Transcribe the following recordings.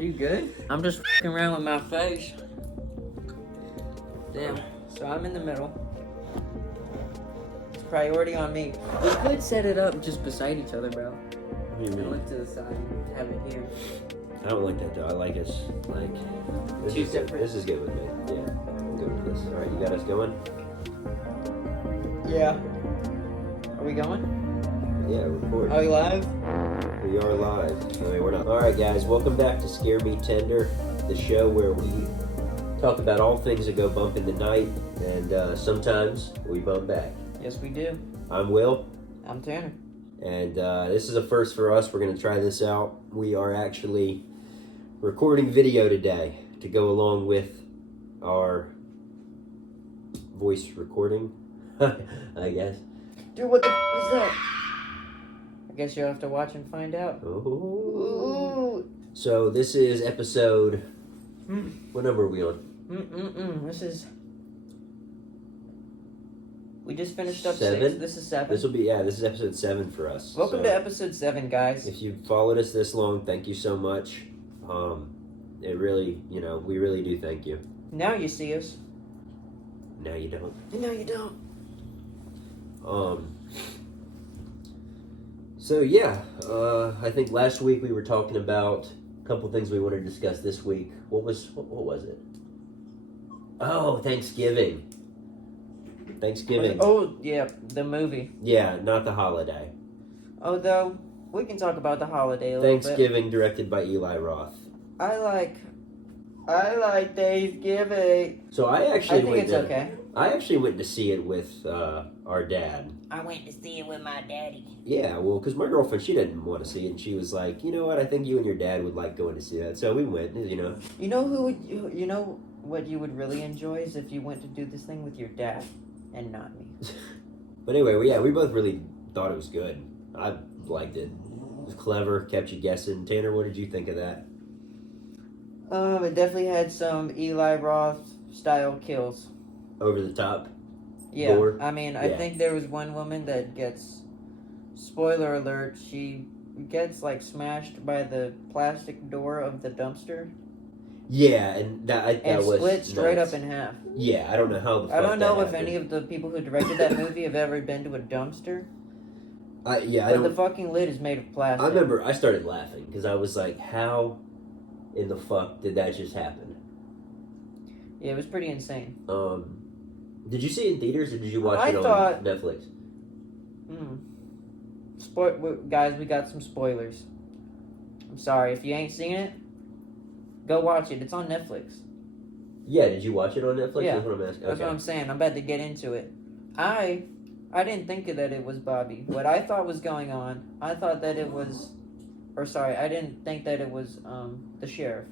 you good? I'm just f***ing around with my face. Damn. So I'm in the middle. It's priority on me. We could set it up just beside each other, bro. What do you mean? Look to the side and have it here. I don't like that though. I like us like this Two is good. separate. This is good with me. Yeah, I'm good with this. All right, you got us going? Yeah. Are we going? Yeah, record. Are we live? We are live. No, we're not. All right, guys, welcome back to ScareMeTender, the show where we talk about all things that go bump in the night, and sometimes we bump back. Yes, we do. I'm Will. I'm Tanner. And this is a first for us. We're going to try this out. We are actually recording video today to go along with our voice recording, I guess. Dude, what the f*** is that? I guess you'll have to watch and find out. Ooh. So this is episode... What number are we on? This is... We just finished up 7? 6. This is 7. This is episode 7 for us. Welcome to episode 7, guys. If you've followed us this long, thank you so much. It really, we really do thank you. Now you see us. Now you don't. No, you don't. So yeah, I think last week we were talking about a couple things we wanted to discuss this week. What was it? Oh, Thanksgiving. Oh, yeah, the movie. Yeah, not the holiday. Although, we can talk about the holiday a little bit. Thanksgiving, directed by Eli Roth. I like Thanksgiving. So I okay. actually went to see it with our dad. I went to see it with my daddy. Yeah, well, because my girlfriend, she didn't want to see it, and she was like, you know what, I think you and your dad would like going to see that. So we went, You know what you would really enjoy is if you went to do this thing with your dad and not me. But anyway, we both really thought it was good. I liked it. It was clever, kept you guessing. Tanner, what did you think of that? It definitely had some Eli Roth style kills. Over the top? Yeah, Gore? I think there was one woman that gets, spoiler alert, she gets smashed by the plastic door of the dumpster. Yeah, and that was split straight nuts. up in half. Yeah, I don't know how the fuck I don't know that if happened. any of the people who directed that movie have ever been to a dumpster. But the fucking lid is made of plastic. I remember I started laughing because I was like, how in the fuck did that just happen? Yeah, it was pretty insane. Did you see it in theaters or did you watch it on Netflix? Guys, we got some spoilers. I'm sorry, if you ain't seen it, go watch it. It's on Netflix. Yeah, did you watch it on Netflix? Yeah, That's what I'm asking. That's Okay. what I'm saying. I'm about to get into it. I didn't think that it was Bobby. What I thought was going on, I thought that it was... I didn't think that it was the sheriff.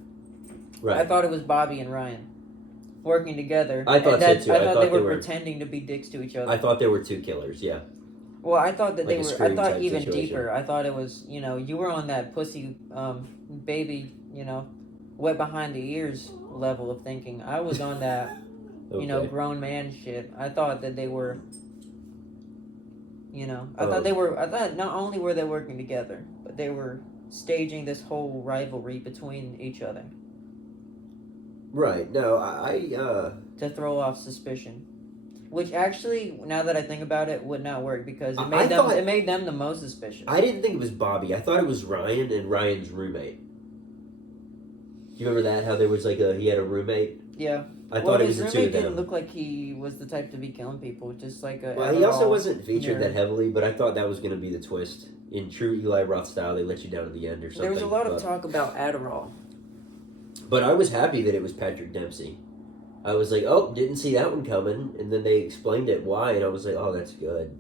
Right. I thought it was Bobby and Ryan working together. I thought so too. I thought they were pretending to be dicks to each other. I thought there were two killers, yeah. Well, I thought that Like they a were... I Scream thought type even situation. deeper. I thought it was, you were on that pussy baby, wet behind the ears level of thinking. I was on that, Okay. grown man shit. I thought that they were... I thought not only were they working together, but they were staging this whole rivalry between each other. Right. No, To throw off suspicion. Which actually, now that I think about it, would not work because it made them the most suspicious. I didn't think it was Bobby. I thought it was Ryan and Ryan's roommate. Do you remember that? How there was he had a roommate? Yeah. I thought it was the two his of roommate them. didn't look like he was the type to be killing people. Just like a... Well, he also wasn't featured nerd. that heavily, but I thought that was going to be the twist. In true Eli Roth style, they let you down at the end or something. There was a lot of talk about Adderall. But I was happy that it was Patrick Dempsey. I was like, oh, didn't see that one coming. And then they explained it why, and I was like, oh, that's good.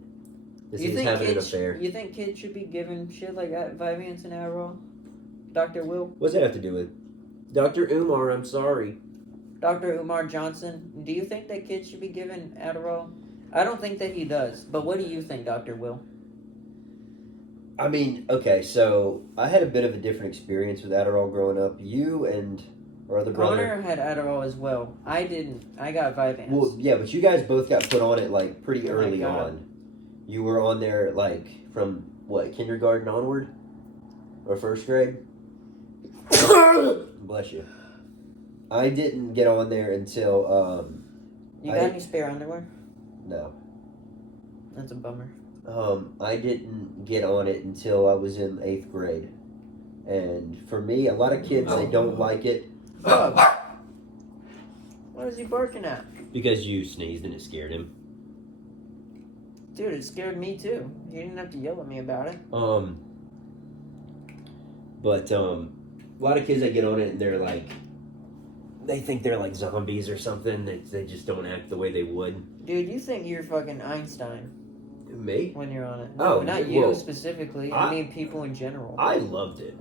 Because he's having an affair. You think kids should be given shit like Vyvanse and Adderall? Dr. Will? What's that have to do with? Dr. Umar, I'm sorry. Dr. Umar Johnson, do you think that kids should be given Adderall? I don't think that he does. But what do you think, Dr. Will? I mean, okay, so I had a bit of a different experience with Adderall growing up. You and our other brother... Connor had Adderall as well. I didn't. I got Vyvanse. Well, yeah, but you guys both got put on it, pretty early God. on. You were on there, from, what, kindergarten onward? Or first grade? Bless you. I didn't get on there until You got any spare underwear? No. That's a bummer. I didn't get on it until I was in 8th grade. And for me, a lot of kids, they don't like it. Bub. What is he barking at? Because you sneezed and it scared him. Dude, it scared me too. You didn't have to yell at me about it. But a lot of kids that get on it and they're like, they think they're like zombies or something. They just don't act the way they would. Dude, you think you're fucking Einstein. Me? When you're on it. No, not you specifically. I mean people in general. I loved it.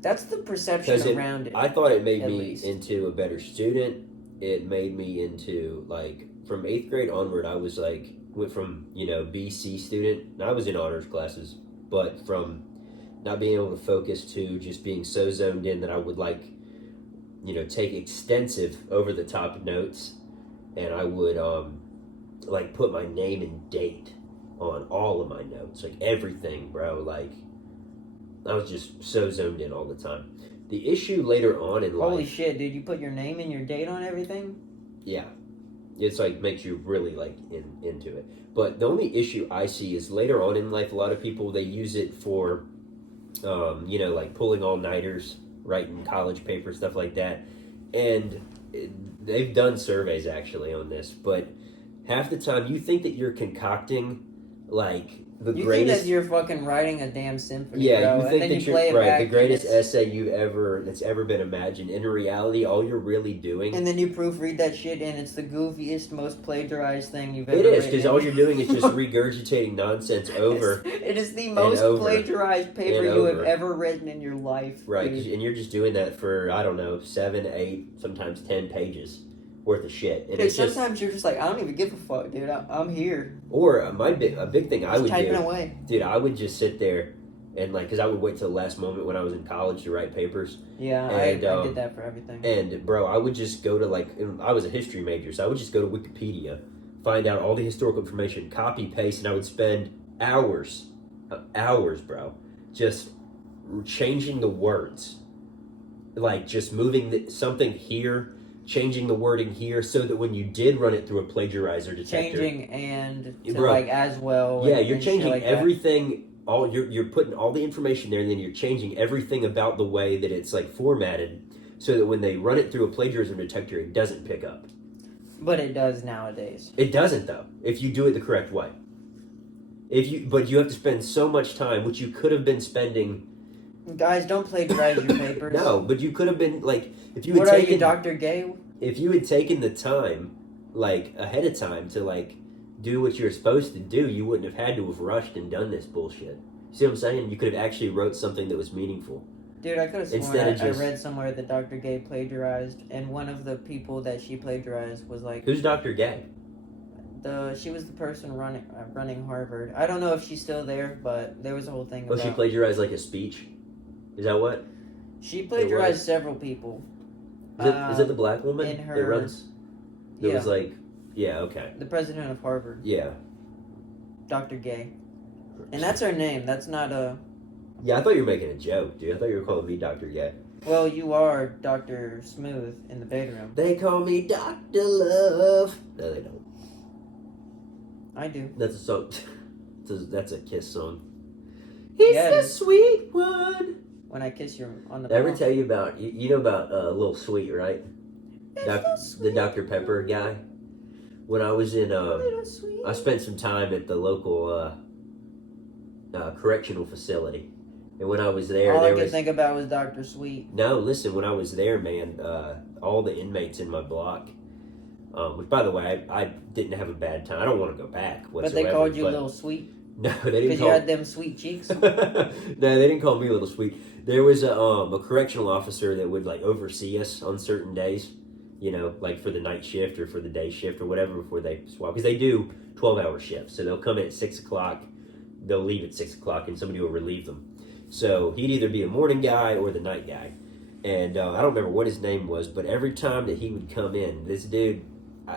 That's the perception around it. I thought it made me least. into a better student. It made me into, like, from 8th grade onward, I was like, went from, BC student, and I was in honors classes, but from not being able to focus to just being so zoned in that I would, like, take extensive over-the-top notes, and I would, put my name and date on all of my notes, like, everything, bro, like, I was just so zoned in all the time. The issue later on in life... Holy shit, dude, you put your name and your date on everything? Yeah. It's like, makes you really, like, into it. But the only issue I see is later on in life, a lot of people, they use it for, like, pulling all-nighters, writing college papers, stuff like that. And they've done surveys, actually, on this. But half the time, you think that you're concocting, like... You think that you're fucking writing a damn symphony, yeah, bro, you think and then that you play it back the greatest essay that's ever been imagined. In reality, all you're really doing... And then you proofread that shit, and it's the goofiest, most plagiarized thing you've ever written. It is, because all you're doing is just regurgitating nonsense over. It is the most plagiarized paper you have ever written in your life. Right, dude. And you're just doing that for, I don't know, 7, 8, sometimes 10 pages worth of shit. And dude, sometimes you're just like, I don't even give a fuck, dude. I'm here. Or a big thing I would typing do, away. Dude, I would just sit there and because I would wait till the last moment when I was in college to write papers. Yeah, and, I did that for everything. And bro, I would just go to I was a history major, so I would just go to Wikipedia, find out all the historical information, copy paste, and I would spend hours, bro, just changing the words, like just moving something here. Changing the wording here so that when you did run it through a plagiarizer detector, changing and to as well. Yeah, you're changing everything. You're putting all the information there, and then you're changing everything about the way that it's like formatted, so that when they run it through a plagiarism detector, it doesn't pick up. But it does nowadays. It doesn't though, if you do it the correct way. But you have to spend so much time, which you could have been spending. Guys, don't plagiarize your papers. No, but you could have been if you had What are you, Dr. Gay? If you had taken the time, ahead of time to do what you're supposed to do, you wouldn't have had to have rushed and done this bullshit. See what I'm saying? You could have actually wrote something that was meaningful. Dude, I could have sworn I read somewhere that Dr. Gay plagiarized, and one of the people that she plagiarized was Who's Dr. Gay? She was the person running Harvard. I don't know if she's still there, but there was a whole thing about... she plagiarized a speech? Is that what? She plagiarized several people. Is it the black woman in her, that runs? That was yeah, okay. The president of Harvard. Yeah. Dr. Gay. And that's her name. That's not a... Yeah, I thought you were making a joke, dude. I thought you were calling me Dr. Gay. Well, you are Dr. Smooth in the bedroom. They call me Dr. Love. No, they don't. I do. That's a song. That's a Kiss song. He's the sweet one. When I kiss you on the Did I ever tell you about, you know about Lil Sweet, right? The Dr. Pepper guy. When I was in, I spent some time at the local correctional facility. And when I was there, all I could think about was Dr. Sweet. No, listen, when I was there, man, all the inmates in my block, which, by the way, I didn't have a bad time. I don't want to go back whatsoever. But they called you Little Sweet? No, they didn't. Because you had them sweet cheeks? No, they didn't call me Little Sweet. There was a correctional officer that would oversee us on certain days, for the night shift or for the day shift or whatever before they swap. Because they do 12-hour shifts. So they'll come in at 6 o'clock, they'll leave at 6 o'clock, and somebody will relieve them. So he'd either be a morning guy or the night guy. And I don't remember what his name was, but every time that he would come in, this dude,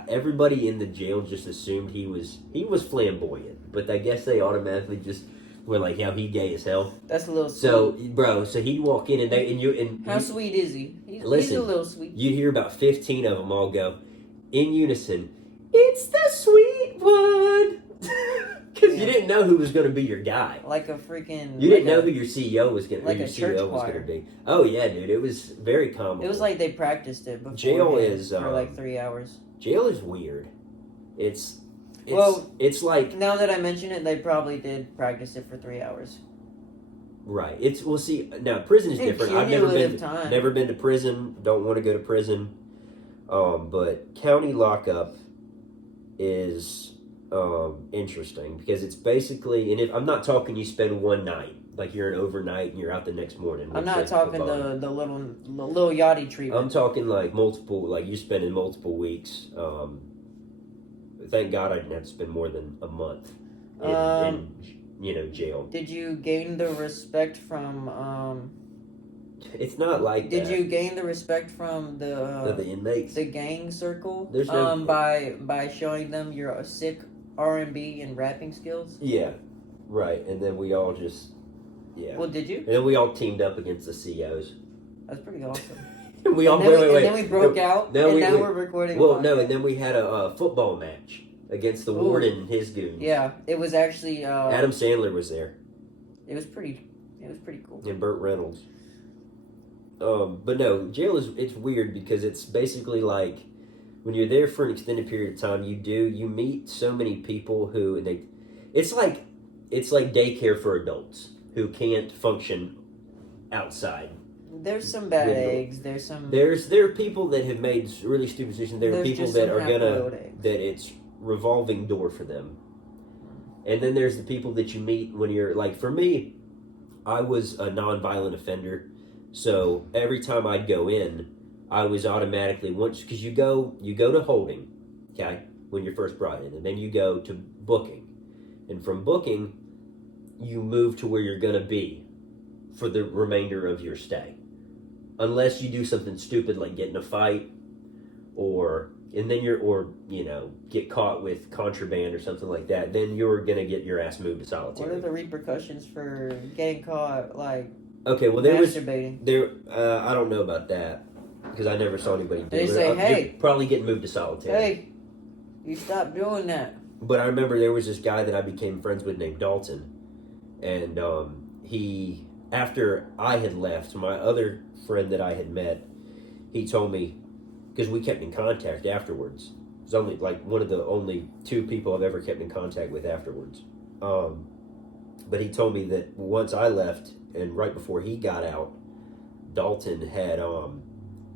everybody in the jail just assumed he was flamboyant. But I guess they automatically just were like, yeah, he gay as hell. That's a little sweet. So, bro, he'd walk in and how sweet is he? He's Listen, he's a little sweet. You'd hear about 15 of them all go in unison, "It's the sweet one." Because you didn't know who was going to be your guy. Like a freaking... You didn't know who your CEO was going like to be. Oh, yeah, dude. It was very comical. It was like they practiced it before. Jail is... for like 3 hours. Jail is weird. It's like... Now that I mention it, they probably did practice it for 3 hours. Right. Now, prison is different. I've never been to prison. Don't want to go to prison. But county lockup is... interesting because it's basically, and I'm not talking you spend one night, like you're an overnight and you're out the next morning. I'm not talking the little yachty treatment. I'm talking like multiple, like you're spending multiple weeks. Thank God I didn't have to spend more than a month in jail. Did you gain the respect from It's not like Did you gain the respect from the inmates, the gang circle? There's no by showing them your sick R&B and rapping skills? Yeah, right. And then we all just Well, did you? And then we all teamed up against the COs. That's pretty awesome. And then we broke out. Now we're recording. Well, no, and then we had a football match against the warden and his goons. Yeah, it was actually Adam Sandler was there. It was pretty cool. And Burt Reynolds. But no, jail it's weird because it's basically like when you're there for an extended period of time, you meet so many people who it's like daycare for adults who can't function outside. There's some bad eggs. There are people that have made really stupid decisions. There are people that are that it's revolving door for them. And then there's the people that you meet when you're like, for me, I was a non-violent offender. So every time I'd go in, I was automatically because you go to holding, okay, when you're first brought in, and then you go to booking, and from booking, you move to where you're gonna be for the remainder of your stay, unless you do something stupid like get in a fight, or get caught with contraband or something like that. Then you're gonna get your ass moved to solitary. What are the repercussions for getting caught like? Okay, well I don't know about that because I never saw anybody do it. They say, hey, you're probably getting moved to solitary. Hey, you stop doing that. But I remember there was this guy that I became friends with named Dalton, and he, after I had left, my other friend that I had met, he told me, because we kept in contact afterwards. It was only like one of the only two people I've ever kept in contact with afterwards. But he told me that once I left and right before he got out, Dalton had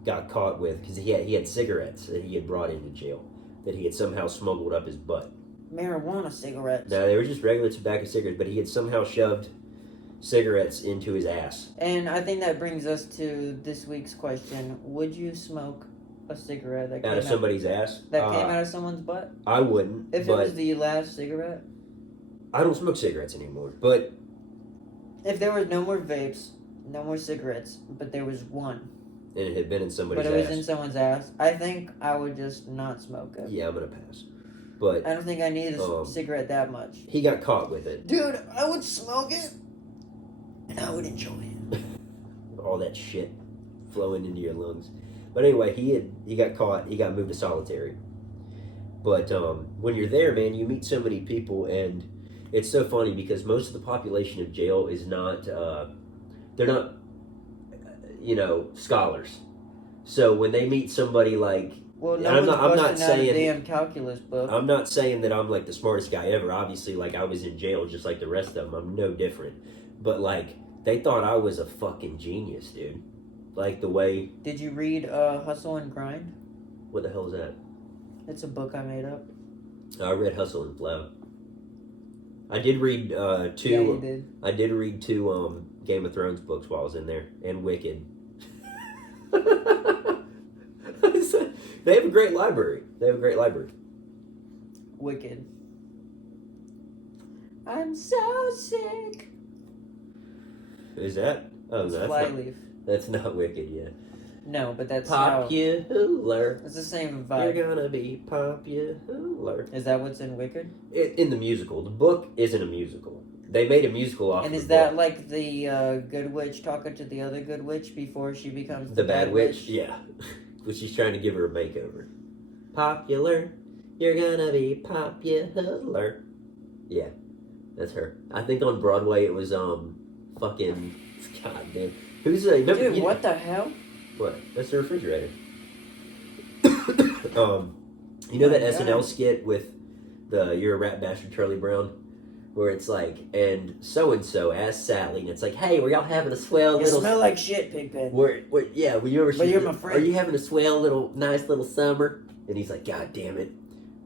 got caught with, because he had cigarettes that he had brought into jail that he had somehow smuggled up his butt. Marijuana cigarettes. No, they were just regular tobacco cigarettes, but he had somehow shoved cigarettes into his ass. And I think that brings us to this week's question. Would you smoke a cigarette that out of somebody's ass? That came out of someone's butt? I wouldn't. If it was the last cigarette? I don't smoke cigarettes anymore, but... If there were no more vapes, no more cigarettes, but there was one. And it had been in somebody's ass. But it was in someone's ass. I think I would just not smoke it. Yeah, I'm going to pass. But I don't think I need a cigarette that much. He got caught with it. Dude, I would smoke it, and I would enjoy it. All that shit flowing into your lungs. But anyway, he got caught. He got moved to solitary. But when you're there, man, you meet so many people, and it's so funny because most of the population of jail is not, they're not, scholars. So when they meet somebody like, well, I'm not saying damn calculus book. I'm not saying that I'm like the smartest guy ever. Obviously, like I was in jail just like the rest of them. I'm no different. But like they thought I was a fucking genius, dude. Like the way. Did you read Hustle and Grind? What the hell is that? It's a book I made up. I read Hustle and Flow. I did read two. Yeah, you did. I did read two Game of Thrones books while I was in there, and Wicked. They have a great library. Wicked. I'm so sick. Is that? Oh, it's no, Flyleaf. That's not Wicked yet. No, but that's popular. It's the same vibe. You're gonna be popular. Is that what's in Wicked? In the musical. The book isn't a musical. They made a musical off And of is the that book. like the good witch talking to the other good witch before she becomes The bad witch? Yeah. But she's trying to give her a makeover. Popular. You're gonna be popular. Yeah. That's her. I think on Broadway it was, fucking... God damn. Who's a... Dude, what the hell? What? That's the refrigerator. You know that SNL skit with the You're a Rat Bastard Charlie Brown? Where it's like, and so asked Sally, and it's like, hey, were y'all having a swell You little... smell like shit, Pigpen. Yeah, well, you ever But you're my friend. Are you having a swell nice little summer? And he's like, God damn it.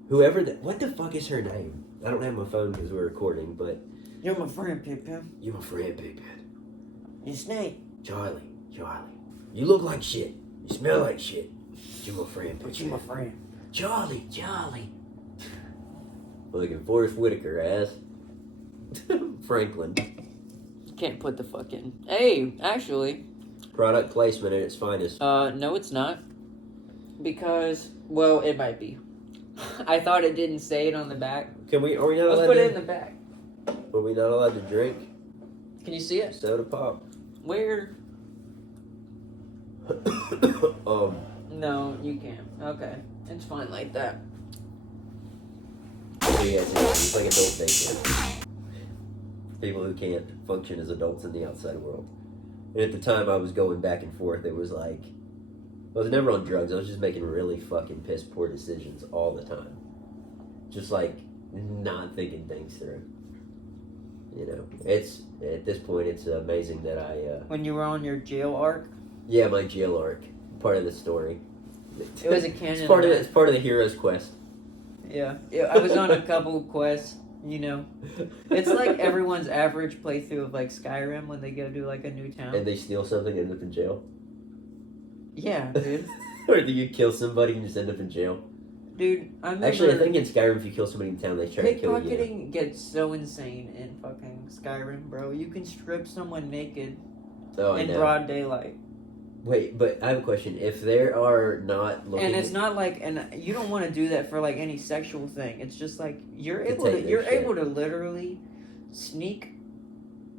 What the fuck is her name? I don't have my phone because we're recording, but... You're my friend, Pigpen. You're my friend, Pigpen. You snake. Charlie. You look like shit. You smell like shit. You're my friend, Pigpen. But you my friend. Charlie. Fucking Forrest Whitaker ass. Franklin. Can't put the fucking... Hey, actually... Product placement at its finest. No, it's not. Because, well, it might be. I thought it didn't say it on the back. Are we not allowed Let's put it in the back. Are we not allowed to drink? Can you see it? Soda pop. Where? No, you can't. Okay. It's fine like that. Yeah, it's like adult daycare. People who can't function as adults in the outside world. And at the time I was going back and forth, it was like... I was never on drugs, I was just making really fucking piss poor decisions all the time. Just like, not thinking things through. You know, it's... At this point, it's amazing that I... When you were on your jail arc? Yeah, my jail arc. Part of the story. It was a canon. It's part of the hero's quest. Yeah, I was on a couple quests, you know. It's like everyone's average playthrough of like Skyrim when they go to like a new town. And they steal something and end up in jail? Yeah, dude. Or do you kill somebody and just end up in jail? Dude, I remember... Actually, I think in Skyrim, if you kill somebody in town, they try to kill you. Pickpocketing gets so insane in fucking Skyrim, bro. You can strip someone naked in broad daylight. Wait, but I have a question. If there are not looking... And it's not like... And you don't want to do that for like any sexual thing. It's just like, you're able to literally sneak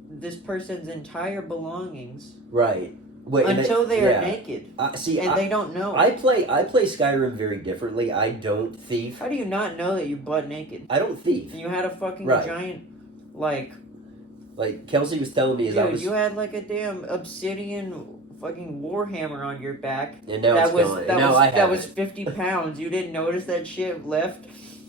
this person's entire belongings... Right. Wait, until they are naked. They don't know. I play Skyrim very differently. I don't thief. How do you not know that you're butt naked? I don't thief. You had a fucking giant, like Kelsey was telling me, you had like a damn obsidian fucking warhammer on your back. And now it's gone. That was 50 pounds. You didn't notice that shit left?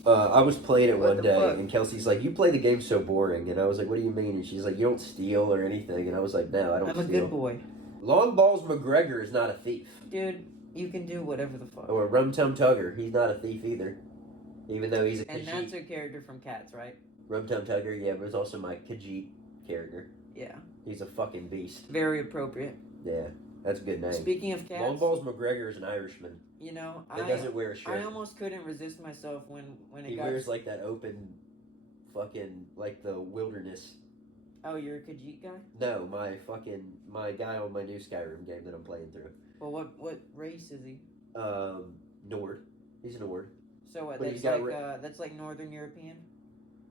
I was playing it one day, and Kelsey's like, you play the game so boring. And I was like, what do you mean? And she's like, you don't steal or anything. And I was like, no, I don't steal. I'm a good boy. Long Balls McGregor is not a thief. Dude, you can do whatever the fuck. Or Rum Tum Tugger, he's not a thief either. Even though he's a Khajiit. And that's a character from Cats, right? Rum Tum Tugger, yeah, but it's also my Khajiit character. Yeah. He's a fucking beast. Very appropriate. Yeah, that's a good name. Speaking of cats... Long Balls McGregor is an Irishman. You know, that doesn't wear a shirt. I almost couldn't resist myself when he wears like that open fucking, like the wilderness... Oh, you're a Khajiit guy? No, my guy on my new Skyrim game that I'm playing through. Well, what race is he? Nord. He's a Nord. So what? That's like Northern European.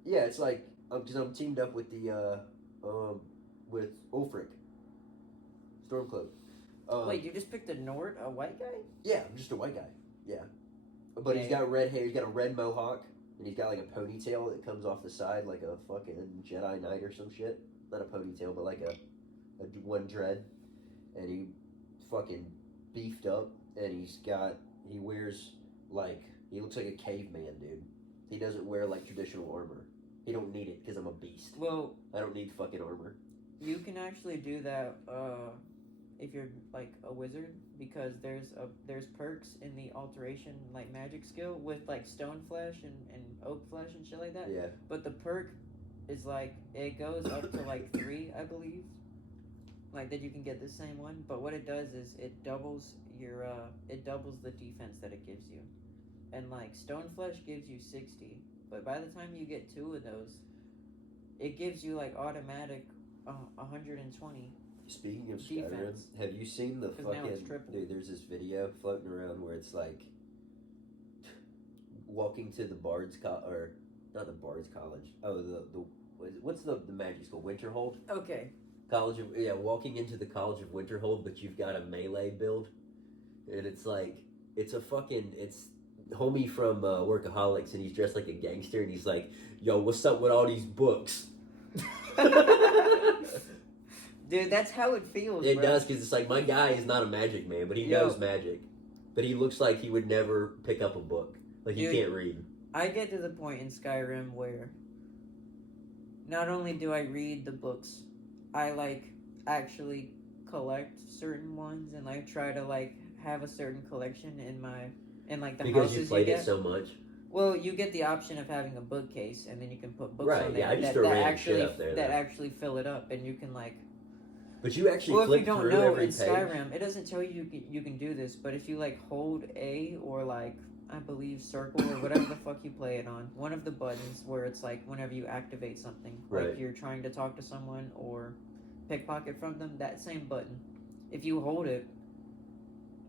Yeah, it's like because I'm teamed up with with Ulfric, Stormcloak. Wait, you just picked a white guy? Yeah, I'm just a white guy. Yeah, but he's got red hair. He's got a red mohawk. And he's got like a ponytail that comes off the side like a fucking Jedi Knight or some shit. Not a ponytail, but like a one dread. And he fucking beefed up. And he wears like, he looks like a caveman, dude. He doesn't wear like traditional armor. He don't need it because I'm a beast. Well, I don't need fucking armor. You can actually do that if you're like a wizard, because there's perks in the alteration like magic skill with like stone flesh and oak flesh and shit like that. Yeah. But the perk is like it goes up to like 3, I believe. Like that you can get the same one, but what it does is it doubles the defense that it gives you. And like stone flesh gives you 60, but by the time you get 2 of those, it gives you like automatic 120. Speaking of Skyrim, have you seen the fucking... Dude, there's this video floating around where it's like... walking to the Bard's... or not the Bard's College. Oh, the what's the magic school? Winterhold? Okay. Walking into the College of Winterhold, but you've got a melee build. And it's like, it's homie from Workaholics, and he's dressed like a gangster, and he's like, yo, what's up with all these books? Dude, that's how it feels, It bro. does, because it's like, my guy is not a magic man, but he knows magic. But he looks like he would never pick up a book. Like, he can't read. I get to the point in Skyrim where not only do I read the books, I, like, actually collect certain ones, and, like, try to, like, have a certain collection in the houses Because you played it so much? Well, you get the option of having a bookcase, and then you can put books on there I just throw random shit up there. That actually fill it up, and you can, like... But you actually flip through every page. In Skyrim, it doesn't tell you you can do this, but if you, like, hold A or, like, I believe circle or whatever the fuck you play it on, one of the buttons where it's, like, whenever you activate something, like you're trying to talk to someone or pickpocket from them, that same button, if you hold it,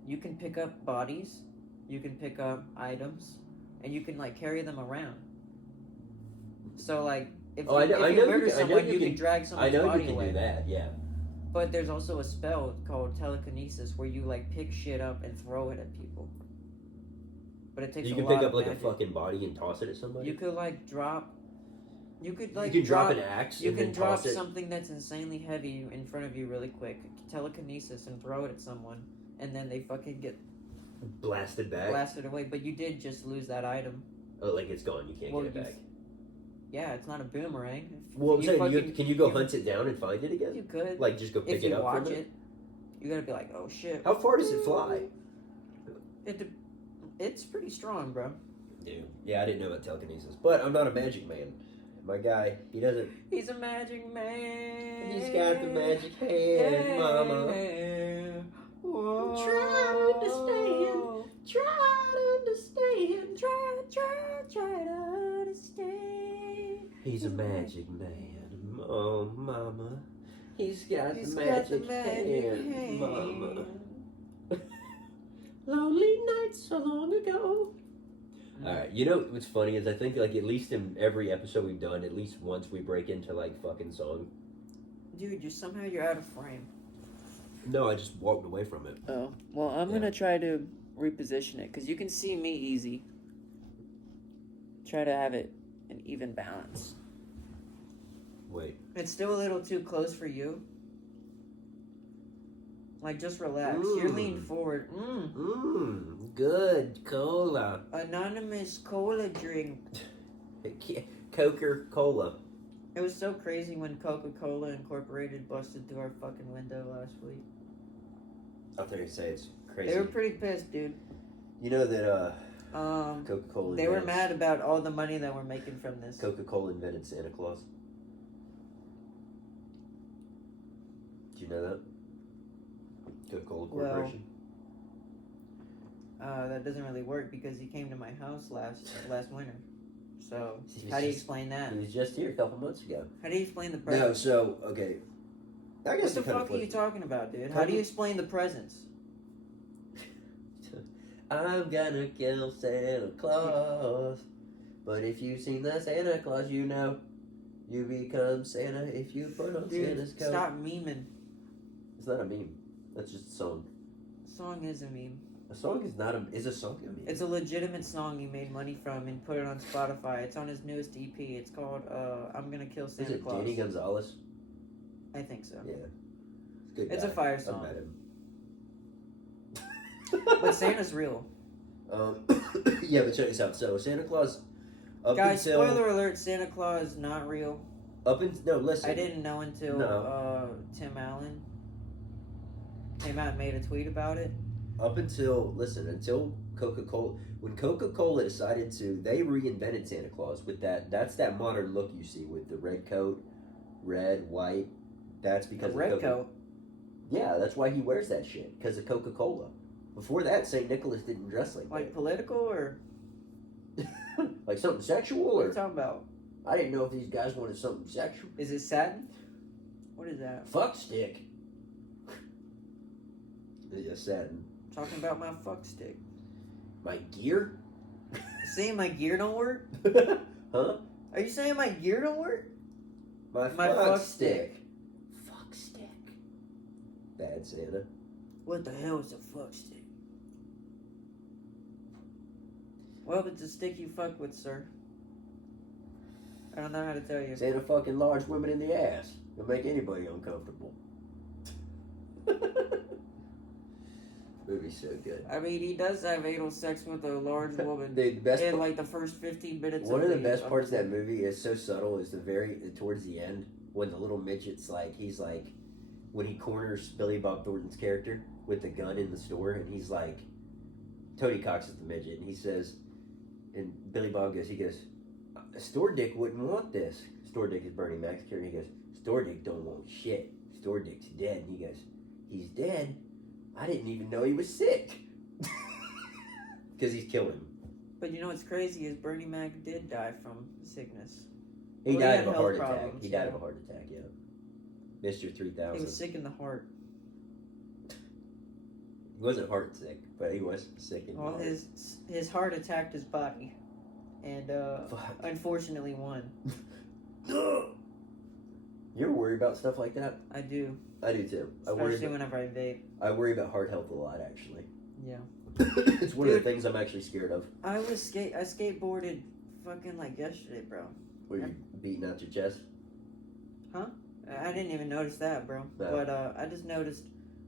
you can pick up bodies, you can pick up items, and you can, like, carry them around. So, like, if you murder someone, you can drag someone's body away. I know you can do that, yeah. But there's also a spell called telekinesis where you, like, pick shit up and throw it at people. But it takes a lot of magic. You can pick up, like, a fucking body and toss it at somebody? You could, like, drop... You could drop an axe. You can drop something that's insanely heavy in front of you really quick, telekinesis, and throw it at someone, and then they fucking get blasted away. But you did just lose that item. Oh, like it's gone. You can't get it back. Yeah, it's not a boomerang. Well, I'm saying, can you go hunt it down and find it again? You could. Like, just go pick it up from it? If you watch it, you gotta be like, oh shit. How far does it fly? It's pretty strong, bro. Dude. Yeah, I didn't know about telekinesis. But I'm not a magic man. My guy, he doesn't... He's a magic man. He's got the magic hand, mama. Whoa. Try to understand. Try to understand. He's a magic man, oh mama. He's got the magic hand, mama. Lonely nights so long ago. Alright, you know what's funny is I think, like, at least in every episode we've done, at least once we break into, like, fucking song. Dude, somehow you're out of frame. No, I just walked away from it. Oh, well, I'm gonna try to reposition it, because you can see me easy. Try to have it an even balance. Wait. It's still a little too close for you. Like, just relax. You're leaning forward. Good cola. Anonymous cola drink. Coca-Cola. It was so crazy when Coca-Cola Incorporated busted through our fucking window last week. I thought you'd say it's crazy. They were pretty pissed, dude. You know that Coca-Cola... They were mad about all the money that we're making from this. Coca-Cola invented Santa Claus. Did you know that? Coca-Cola Corporation. Well, that doesn't really work because he came to my house last winter. So, how do you explain that? He was just here a couple months ago. How do you explain the presents? No, so, okay. I guess what the fuck are you talking about, dude? How do you explain the presents? I'm gonna kill Santa Claus. But if you've seen the Santa Claus, you know you become Santa if you put on Santa's coat. Stop memeing. It's not a meme. That's just a song. A song is a meme. A song is not a... Is a song a meme? It's a legitimate song he made money from and put it on Spotify. It's on his newest EP. It's called I'm Gonna Kill Santa Claus. Is it Danny Gonzalez? I think so. Yeah. Good it's guy. A fire song. I met him. But Santa's real. Yeah, but check this out. So Santa Claus, guys, spoiler alert: Santa Claus not real. No, listen. I didn't know until Tim Allen came out and made a tweet about it. Until Coca-Cola, when Coca-Cola decided to, they reinvented Santa Claus with that. That's that modern look you see with the red coat, red, white. That's because the red coat. Yeah, that's why he wears that shit, because of Coca-Cola. Before that, St. Nicholas didn't dress like that. Like political or? Like something sexual or? What are you talking about? I didn't know if these guys wanted something sexual. Is it satin? What is that? Fuck stick. Yeah, satin. Talking about my fuck stick. My gear? Saying my gear don't work? Huh? Are you saying my gear don't work? My fuck stick. Fuck stick. Bad Santa. What the hell is a fuck stick? Well, it's a stick you fuck with, sir. I don't know how to tell you. Santa fucking large women in the ass. It'll make anybody uncomfortable. Movie's so good. I mean, he does have anal sex with a large woman The best in like the first 15 minutes. One of the best parts of that movie is so subtle is towards the end when the little midget's he's like when he corners Billy Bob Thornton's character with the gun in the store, and he's like, Tony Cox is the midget, and he says, and Billy Bob goes, Store Dick wouldn't want this. Store Dick is Bernie Mac's character. He goes, Store Dick don't want shit. Store Dick's dead. And he goes, he's dead? I didn't even know he was sick. Because he's killing him. But you know what's crazy is Bernie Mac did die from sickness. He died of a heart attack. Problems, He died of a heart attack, yeah. Mr. 3000. He was sick in the heart. He wasn't heart sick, but he was sick in the heart. His heart attacked his body. And unfortunately won. You ever worry about stuff like that? I do. I do too. Especially whenever I vape. I worry about heart health a lot, actually. Yeah. It's one of the things I'm actually scared of. I skateboarded fucking like yesterday, bro. Were you beating out your chest? Huh? I didn't even notice that, bro. No. But I just noticed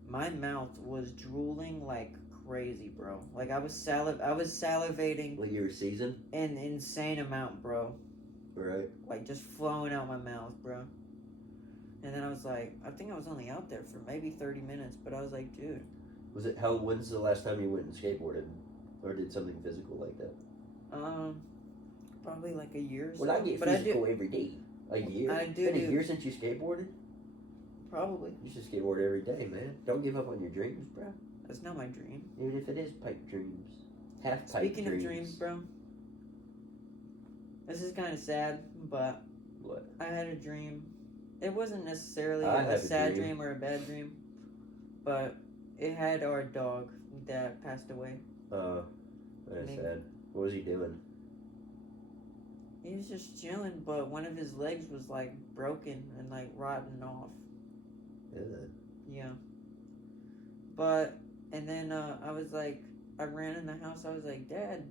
my mouth was drooling like crazy, bro. Like I was salivating. Like you were seasoned? An insane amount, bro. Right. Like just flowing out my mouth, bro. And then I was like, I think I was only out there for maybe 30 minutes, but I was like, dude. When's the last time you went and skateboarded? Or did something physical like that? Probably like a year or so. Well, I get physical every day. A year? I do. It's been a year since you skateboarded? Probably. You should skateboard every day, man. Don't give up on your dreams, bro. That's not my dream. Even if it is pipe dreams. Half pipe Speaking of dreams, bro. This is kind of sad, but what? I had a dream. It wasn't necessarily a sad dream or a bad dream, but it had our dog that passed away. Oh, that's sad. What was he doing? He was just chilling, but one of his legs was like broken and like rotten off. Yeah. But, and then I was like, I ran in the house, I was like, Dad.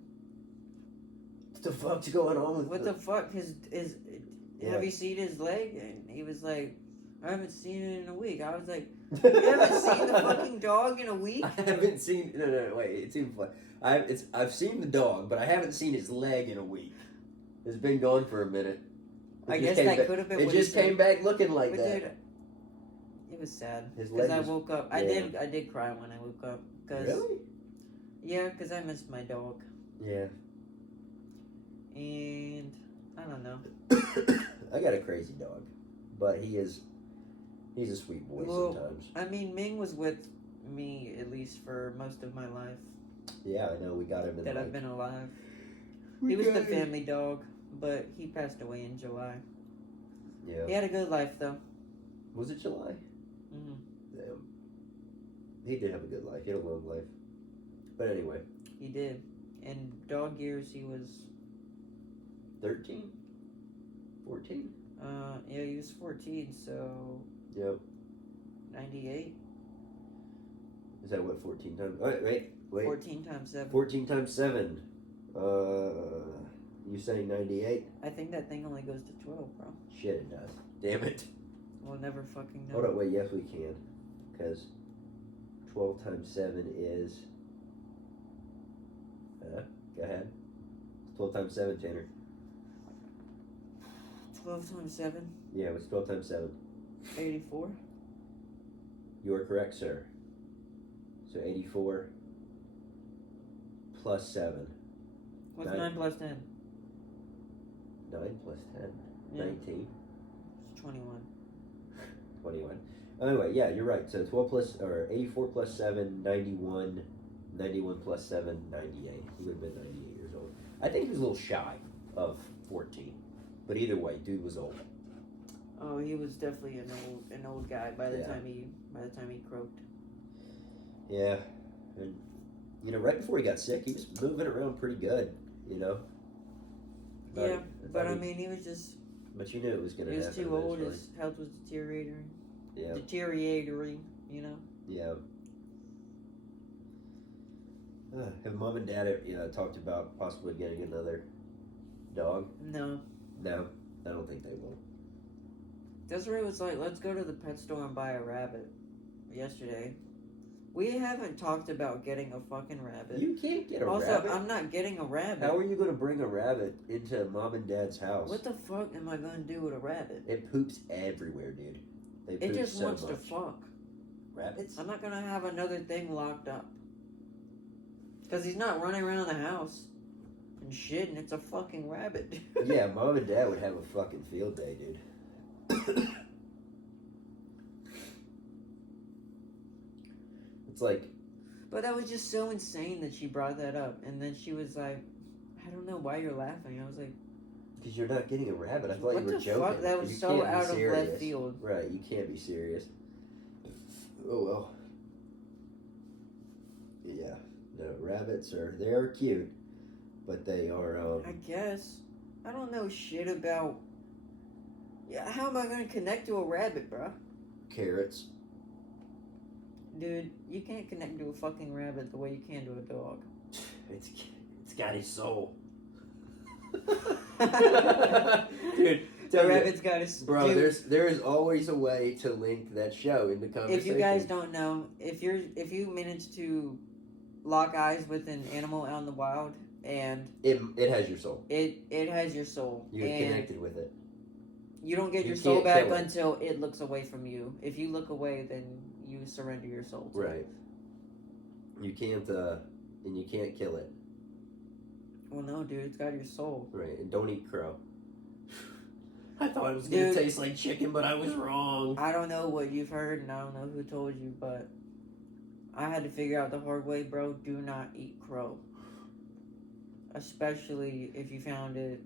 What the fuck's going on with What the fuck? Have you seen his leg? And he was like, I haven't seen it in a week. I was like, you haven't seen the fucking dog in a week? I haven't seen. No, wait. It's even fun. I've seen the dog, but I haven't seen his leg in a week. It's been gone for a minute. I guess that could have been. It just came back looking like but that. Dude, it was sad His because leg I woke up. yeah. I did cry when I woke up. Really? Yeah, because I missed my dog. Yeah. And I don't know. I got a crazy dog, but he's a sweet boy sometimes. I mean, Ming was with me at least for most of my life. Yeah, I know. We got him in I've been alive. He was the family dog, but he passed away in July. Yeah. He had a good life though. Was it July? Mm-hmm. Damn. He did have a good life. He had a long life. But anyway. He did. In dog years, he was 13? 14? Yeah, he was 14, so... Yep. 98? Is that what 14 times... Wait. 14 times 7. 14 times 7. You saying 98? I think that thing only goes to 12, bro. Shit, it does. Damn it. We'll never fucking know. Hold up, wait, yes we can. Because 12 times 7 is... go ahead. 12 times 7, Tanner. 12 times 7? Yeah, it's 12 times 7. 84? You are correct, sir. So 84 plus 7. What's 9 plus 10? 9 plus 10. Yeah. 19. It's 21. 21. Anyway, yeah, you're right. So 84 plus 7, 91. 91 plus 7, 98. He would have been 98 years old. I think he was a little shy of 14. But either way, dude was old. Oh, he was definitely an old guy by the time he croaked. Yeah. And right before he got sick, he was moving around pretty good, Yeah, but I mean, he was just But you knew it was going to He happen. was too old. eventually. His health was deteriorating. Yeah. Deteriorating, you know? Yeah. Have Mom and Dad talked about possibly getting another dog? No. No, I don't think they will. Desiree was like, let's go to the pet store and buy a rabbit yesterday. We haven't talked about getting a fucking rabbit. You can't get a also, rabbit. I'm not getting a rabbit. How are you going to bring a rabbit into Mom and Dad's house? What the fuck am I going to do with a rabbit? It poops everywhere, dude. They It poop just so wants to much. fuck. Rabbits? I'm not going to have another thing locked up. Because he's not running around the house and shit, and it's a fucking rabbit. Yeah, Mom and Dad would have a fucking field day, dude. It's like... But that was just so insane that she brought that up. And then she was like, I don't know why you're laughing. I was like... Because you're not getting a rabbit. I thought what you were the joking. fuck? That was You so can't be out of serious. left field. Right, you can't be serious. Oh, well. Yeah. No, rabbits they're cute. But they are, I guess. I don't know shit about... Yeah, how am I going to connect to a rabbit, bro? carrots. Dude, you can't connect to a fucking rabbit the way you can to a dog. It's got his soul. Dude, The rabbit's got his... bro, dude, there is always a way to link that show in the conversation. if you guys don't know, if you manage to lock eyes with an animal out in the wild and it has your soul. it has your soul. You're and connected with it. you don't get You your soul can't back kill it. until it looks away from you. If you look away, then you surrender your soul to it. Right. You can't and you can't kill it. Well, no, dude, it's got your soul. Right, and don't eat crow. I thought it was gonna Dude. taste like chicken, but I was wrong. I don't know what you've heard, and I don't know who told you, but I had to figure out the hard way, bro. Do not eat crow. Especially if you found it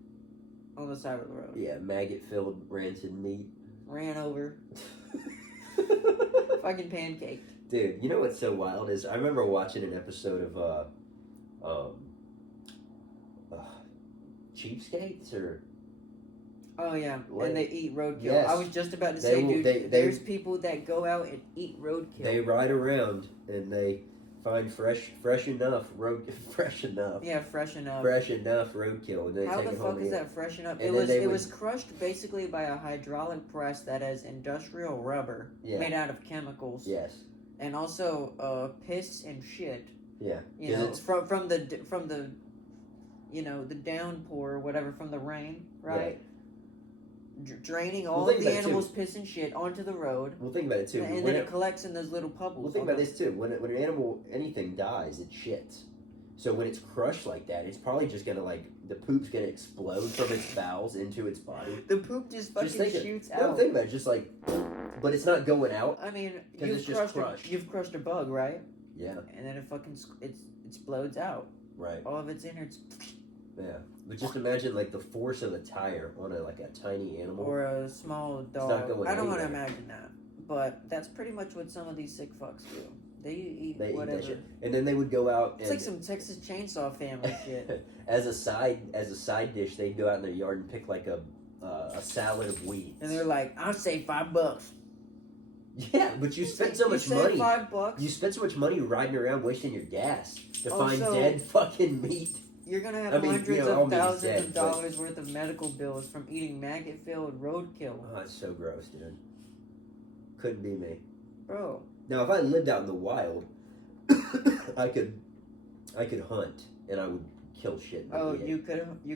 on the side of the road. Yeah, maggot-filled rancid meat. Ran over. Fucking pancaked. Dude, you know what's so wild is I remember watching an episode of Cheapskates or Oh, yeah. What? And they eat roadkill. Yes. I was just about to They say, will- dude, they- there's people that go out and eat roadkill. they ride around and they find fresh enough Yeah, fresh enough. roadkill and they How take the it home fuck is and eat. that fresh enough? And It then was they it would- was crushed basically by a hydraulic press that has industrial rubber Yeah. made out of chemicals. Yes. And also piss and shit. Yeah. You 'Cause know, it's- from the you know, the downpour or whatever from the rain, right? Draining all think of the about it, too. animals' piss and shit onto the road. Well, think about it too. And then it collects in those little puddles. Well, think about this too. When an animal, anything dies, it shits. So when it's crushed like that, it's probably just gonna the poop's gonna explode from its bowels into its body. The poop just fucking shoots No, out. think about it. Just but it's not going out. I mean, 'Cause it's just crushed. you've crushed a bug, right? Yeah. And then it fucking it explodes out. Right. All of its innards. Yeah. But just imagine the force of a tire on a tiny animal. Or a small dog. not going I don't want to anywhere. imagine that. But that's pretty much what some of these sick fucks do. They eat They eat whatever. that shit, and then they would go out. It's like some Texas Chainsaw Family shit. as a side dish, they'd go out in their yard and pick a salad of weeds. And they're like, I'll say $5. Yeah, but you spent so much money. $5. You spent so much money riding around wasting your gas to Also, find dead fucking meat. You're gonna have I mean, hundreds all of meat is thousands dead, of dollars worth of medical bills from eating maggot-filled roadkill. Oh, that's so gross, dude. Couldn't be me. Bro. Now, if I lived out in the wild, I could hunt and I would kill shit. And Oh, eat it. you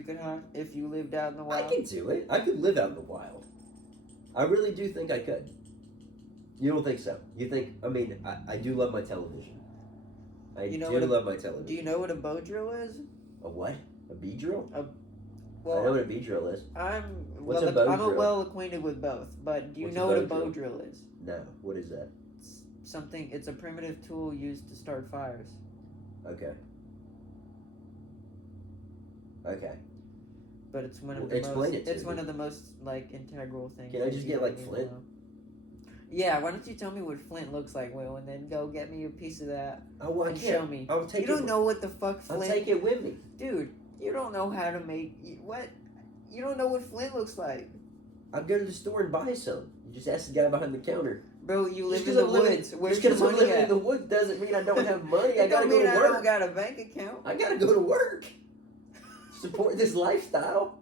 could hunt if you lived out in the I wild? could do it. I could live out in the wild. I really do think I could. You don't think so? You think? I mean, I do love my television. I do love my television. Do you know what a bow drill is? A what? A bee drill? Well, I know what a bee drill is. I'm What's a bow I'm drill? well acquainted with both, but do you What's a know what a bow bow drill is? No. What is that? It's a primitive tool used to start fires. Okay. Okay. But it's one of Well, the explain most it to it's one me. of the most integral things. Can I that just you get, don't like, even flint? know. Yeah, why don't you tell me what flint looks like, Will, and then go get me a piece of that Oh, well, I and can't. show me. I'll take You don't it. know what the fuck I'll flint... take it with me. Dude, you don't know how to make... What? You don't know what flint looks like. I'd go to the store and buy some. You just ask the guy behind the counter. Bro, you live Just in 'cause the I'm living- woods. Where's Just your because I'm money living in at? the woods doesn't mean I don't have money. I It gotta don't go mean to I work. don't got a bank account. I gotta go to work. Support this lifestyle.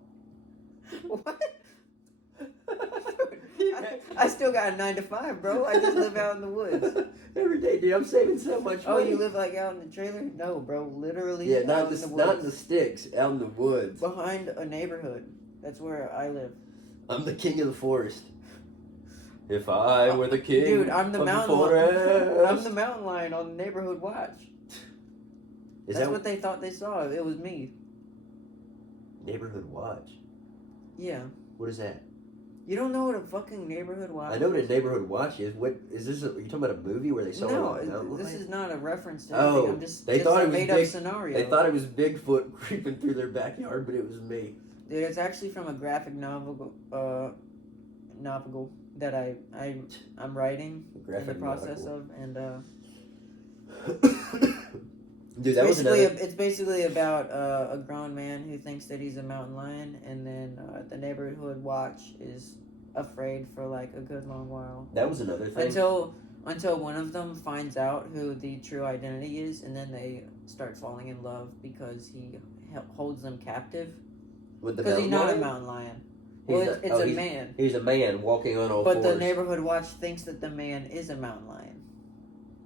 What? I still got a 9 to 5, bro. I just live out in the woods. Every day, dude. I'm saving so much Oh, money. you live like out in the trailer? No, bro. Literally, Yeah, out not in the the not woods. in the sticks, out in the woods. Behind a neighborhood. That's where I live. I'm the king of the forest. If I were the king, Dude, I'm the of mountain the lion. forest. I'm the mountain lion on the neighborhood watch. Is That's that what they thought they saw. It was me. neighborhood watch? Yeah. What is that? You don't know what a fucking neighborhood watch I know what a is? neighborhood watch is. What is this? Are you talking about a movie where they saw No, it on a mountain this lion? is not a reference to Oh, anything. I'm just, they just thought a it was made up big- scenario. They thought it was Bigfoot creeping through their backyard, but it was me. Dude, it's actually from a graphic novel that I'm writing in the Graphic process novel. of, and Dude, that was basically another. it's basically about a grown man who thinks that he's a mountain lion, and then the neighborhood watch is afraid for like a good long while That was another thing. until one of them finds out who the true identity is, and then they start falling in love because he holds them captive. With the Because he's not a lion? mountain lion. He's Well, not- it's oh, a he's- man. He's a man walking on all But fours. the neighborhood watch thinks that the man is a mountain lion.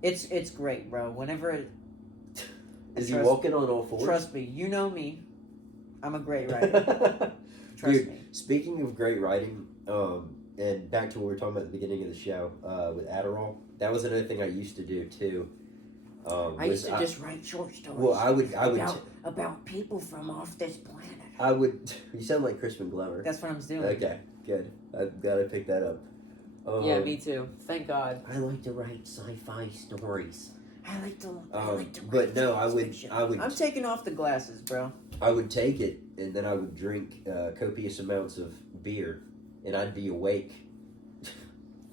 It's great, bro. Whenever it Is he trust- walking on all fours? trust me, you know me. I'm a great writer. Trust Dude, me. speaking of great writing, and back to what we were talking about at the beginning of the show, with Adderall, that was another thing I used to do too. I used to just write short stories. Well, I would. about people from off this planet. I would. You sound like Crispin Glover. That's what I'm doing. Okay, good. I've got to pick that up. Yeah, me too. Thank God. I like to write sci-fi stories. I like to but no, I would. fiction. I would. I'm taking off the glasses, bro. I would take it, and then I would drink copious amounts of beer, and I'd be awake.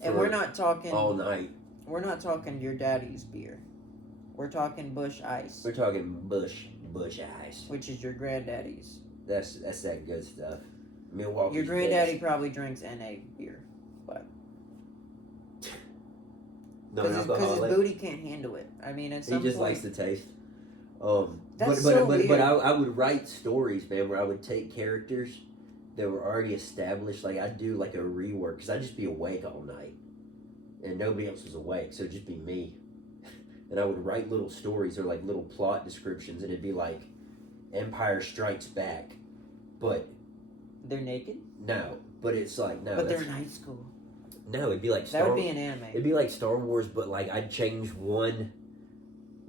And for we're not talking all night. We're not talking your daddy's beer. We're talking Bush Ice, We're talking Bush Ice. which is your granddaddy's. That's that good stuff. Milwaukee. Your granddaddy probably drinks NA beer, because his non-alcoholic. booty can't handle it. I mean, at He some just point, likes the taste. That's but so but weird. I would write stories, man, where I would take characters that were already established. Like I'd do like a rework, because I'd just be awake all night, and nobody else was awake, so it'd just be me. And I would write little stories or like little plot descriptions, and it'd be like Empire Strikes Back, but they're naked, no, but it's like no, but they're in high school. no, it'd be like That would be an anime. It'd be like Star Wars, but like I'd change one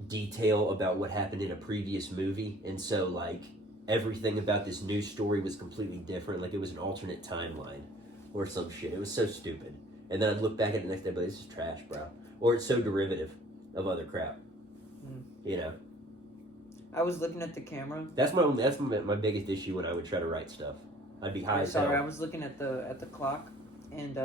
detail about what happened in a previous movie, and so like everything about this new story was completely different. Like it was an alternate timeline or some shit. It was so stupid. And then I'd look back at it the next day, but this is trash, bro. Or it's so derivative of other crap. You know. I was looking at the camera. That's my biggest issue when I would try to write stuff. I'd be high as hell. Sorry, I was looking at the clock, and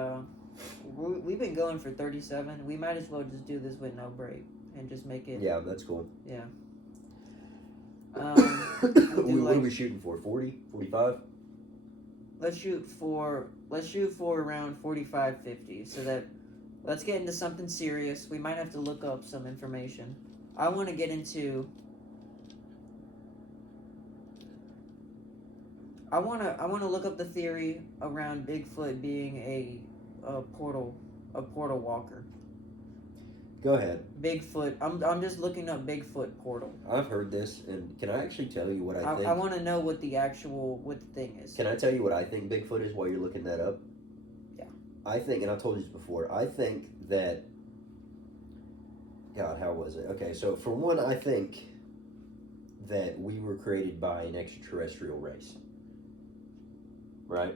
we've been going for 37. We might as well just do this with no break and just make it. Yeah, that's cool. Yeah. What are we shooting for? 40? 45? Let's shoot for around 45, 50. So that let's get into something serious. We might have to look up some information. I want to get into. I want to look up the theory around Bigfoot being a portal walker. Go ahead. Bigfoot. I'm just looking up Bigfoot portal. I've heard this, and can I actually tell you what I think? I want to know what the thing is. Can I tell you what I think Bigfoot is while you're looking that up? Yeah. I think, and I've told you this before, I think that... God, how was it? Okay, so for one, I think that we were created by an extraterrestrial race. Right?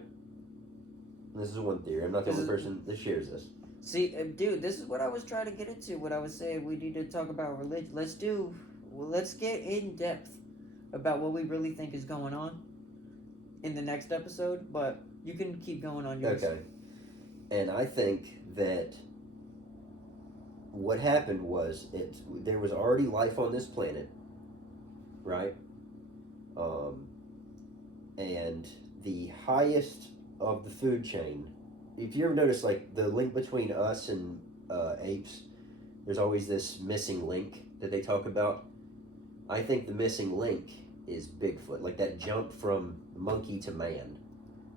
This is one theory. I'm not the only person that shares this. See, dude, this is what I was trying to get into. What I was saying, we need to talk about religion. Let's get in depth about what we really think is going on in the next episode. But you can keep going on yours. Okay. And I think that what happened was there was already life on this planet, right? And the highest of the food chain. If you ever notice, like, the link between us and apes, there's always this missing link that they talk about. I think the missing link is Bigfoot. Like, that jump from monkey to man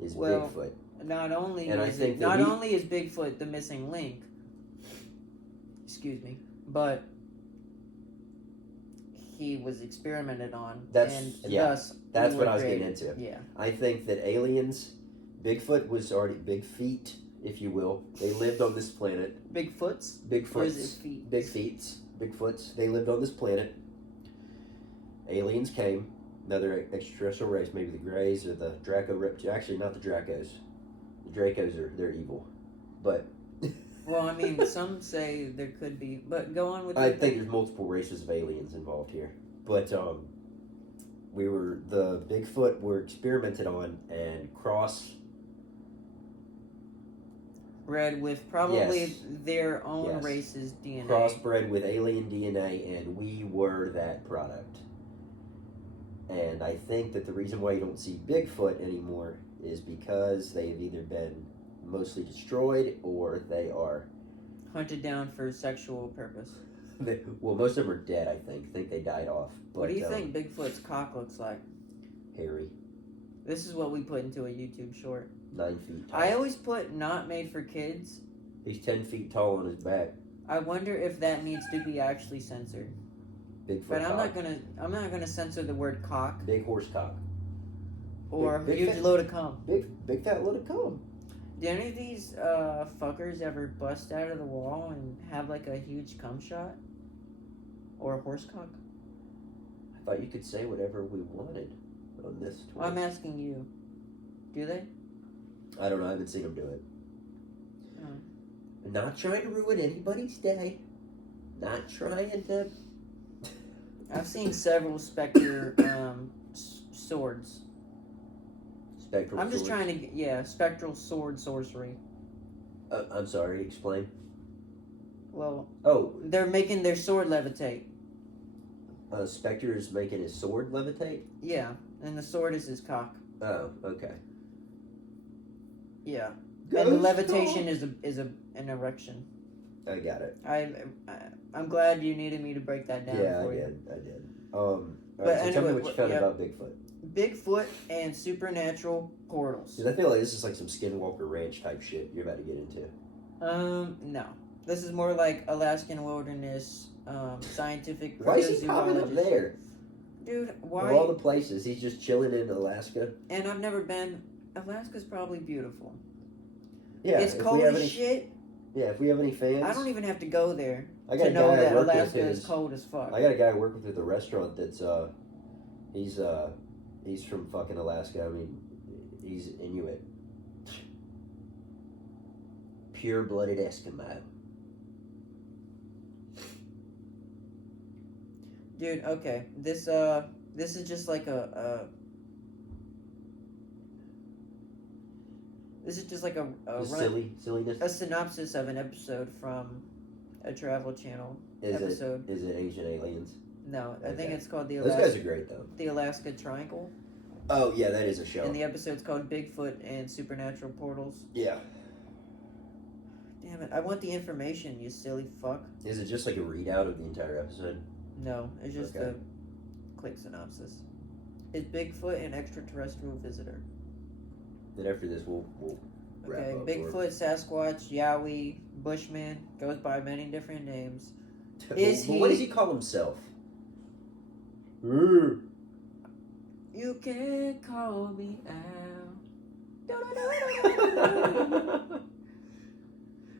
is Bigfoot. Not only And is only is Bigfoot the missing link, excuse me, but he was experimented on. Thus that's what I was getting into. Yeah. I think that aliens, Bigfoot was already big feet, if you will. They lived on this planet. Bigfoots? Bigfoots. Or is it feet? Big feets. Bigfoots. They lived on this planet. Aliens came. Another extraterrestrial race, maybe the Greys or the Draco Reptiles. Actually, not the Dracos. The Dracos they're evil. But well, I mean, some say there could be, but go on with I think there's multiple races of aliens involved here. But the Bigfoot were experimented on and bred with probably their own race's DNA. Crossbred with alien DNA, and we were that product. And I think that the reason why you don't see Bigfoot anymore is because they've either been mostly destroyed or they are hunted down for sexual purpose. Well, most of them are dead, I think. I think they died off. But, what do you think Bigfoot's cock looks like? Hairy. This is what we put into a YouTube short. 9 feet tall. I always put not made for kids. He's 10 feet tall on his back. I wonder if that needs to be actually censored. Bigfoot but cock. I'm not gonna censor the word cock. Big horse cock. Or huge load of cum. Big fat load of cum. Do any of these fuckers ever bust out of the wall and have like a huge cum shot? Or a horse cock? I thought you could say whatever we wanted on this tour. I'm asking you. Do they? I don't know. I haven't seen them do it. Oh. I'm not trying to ruin anybody's day. Not trying to... I've seen several Spectre swords. Spectral I'm just swords. trying to spectral sword sorcery. I'm sorry, explain. Well, oh, they're making their sword levitate. Spectre is making his sword levitate? Yeah, and the sword is his cock. Oh, okay. Yeah, Ghost and the levitation cock. is an erection. I got it. I'm glad you needed me to break that down. Yeah, for I you. did. All But right, so anyway, tell me what you found about Bigfoot. Bigfoot and supernatural portals. Because I feel like this is like some Skinwalker Ranch type shit you're about to get into. No. This is more like Alaskan wilderness, scientific. Why is he popping up there? Dude, why? Of all the places, he's just chilling in Alaska. And I've never been. Alaska's probably beautiful. Yeah, it's cold as shit. Yeah, if we have any fans, I don't even have to go there I got to know that Alaska Alaska is cold as fuck. I got a guy I work with at the restaurant that's he's from fucking Alaska. I mean, he's Inuit, pure-blooded Eskimo. Dude, okay, this is just like silliness. A synopsis of an episode from a Travel Channel episode. Is it Asian aliens? No, I think it's called Those guys are great though. The Alaska Triangle. Oh yeah, that is a show. And the episode's called Bigfoot and Supernatural Portals. Yeah. Damn it! I want the information, you silly fuck. Is it just like a readout of the entire episode? No, it's just a quick synopsis. Is Bigfoot an extraterrestrial visitor? Then after this, we'll wrap up. Bigfoot, Sasquatch, Yowie, Bushman, goes by many different names. What does he call himself? You can call me out.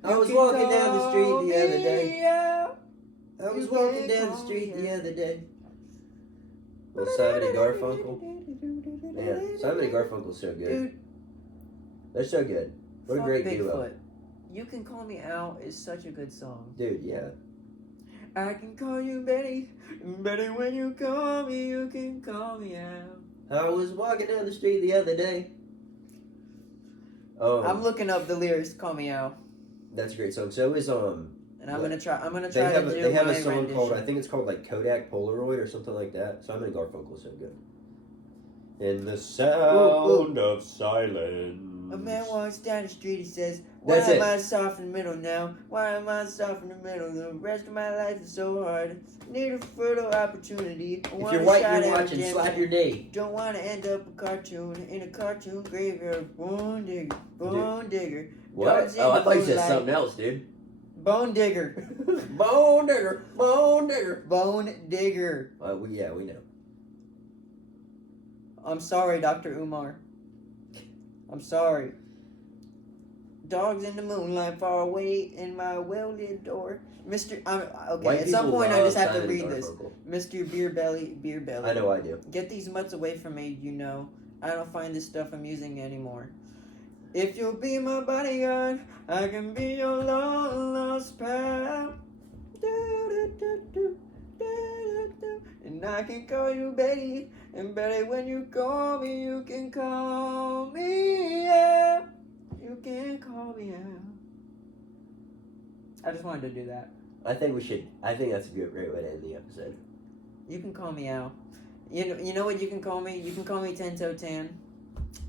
I was walking down the street the other day. I was walking down the street the other day. Well, Simon and Garfunkel. Man, Simon and Garfunkel's so good. Dude, they're so good. What a great Bigfoot. duo. You Can Call Me Out is such a good song. Dude, yeah. I can call you Betty. Betty, when you call me, you can call me out. I was walking down the street the other day. I'm looking up the lyrics. Call me out. That's a great song. So is And I'm gonna try. They have a song rendition. called, I think it's called like Kodak Polaroid or something like that. Simon and Garfunkel is so good. In the sound of silence. A man walks down the street, he says, why am I soft in the middle now? Why am I soft in the middle? The rest of my life is so hard. Need a fertile opportunity. If you're white, you're watching, slap your knee. Don't want to end up a cartoon in a cartoon graveyard. Bone digger, bone digger. What? Oh, I thought you said something else, dude. Bone digger. Bone digger, bone digger. Bone digger. We know. I'm sorry, Dr. Umar. I'm sorry. Dogs in the moonlight far away in my well-lit door. Okay, White at some point I just have to Simon read this. Garfunkel. Mr. Beer Belly. I know I do. Get these mutts away from me, you know. I don't find this stuff amusing anymore. If you'll be my bodyguard, I can be your long lost pal. And I can call you Betty. And Betty, when you call me, you can call me out. You can call me out. I just wanted to do that. I think that's a great way to end the episode. You can call me out. You know what you can call me? You can call me 10 Toe Tan.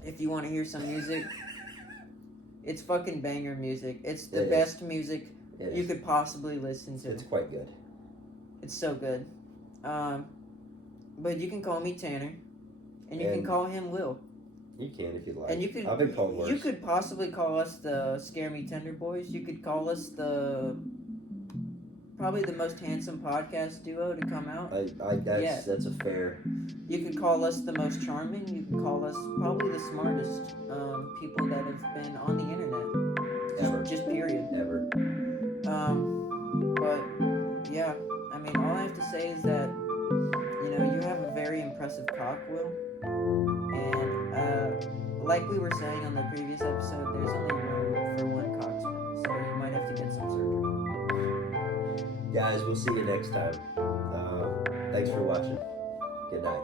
If you want to hear some music. It's fucking banger music. It's the best music you could possibly listen to. It's quite good. It's so good. But you can call me Tanner. And you can call him Will. You can if you'd like. And you could, I've been called worse. You could possibly call us the ScareMeTender Boys. You could call us probably the most handsome podcast duo to come out. That's a fair. You could call us the most charming. You could call us probably the smartest people that have been on the internet. Ever. Just period. Ever. But yeah, I mean, all I have to say is that you have a very impressive cock, Will. And like we were saying on the previous episode, there's only room for one cocksman, so you might have to get some surgery. Guys, we'll see you next time. Thanks for watching. Good night.